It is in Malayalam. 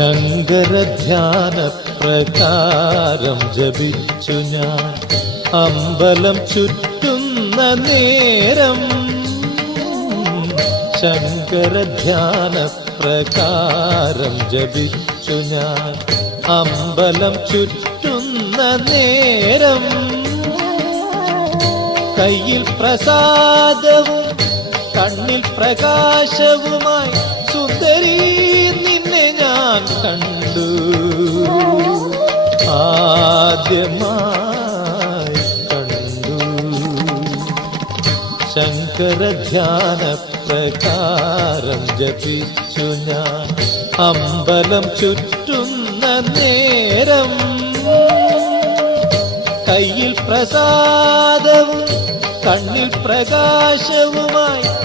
ശങ്കരധ്യാന പ്രകാരം ജപിച്ചു ഞാൻ അമ്പലം ചുറ്റുന്ന നേരം. ശങ്കരധ്യാന പ്രകാരം ജപിച്ചു ഞാൻ അമ്പലം ചുറ്റുന്ന നേരം. കയ്യിൽ പ്രസാദവും കണ്ണിൽ പ്രകാശവുമായി സുന്ദരി നിന്നെ ഞാൻ കണ്ടു. ആദ്യമായി കണ്ടു. ശങ്കരധ്യാന പ്രകാരം ജപിച്ചു ഞാൻ അമ്പലം ചുറ്റുന്ന നേരം. കയ്യിൽ പ്രസാദവും കണ്ണിൽ പ്രകാശവുമായി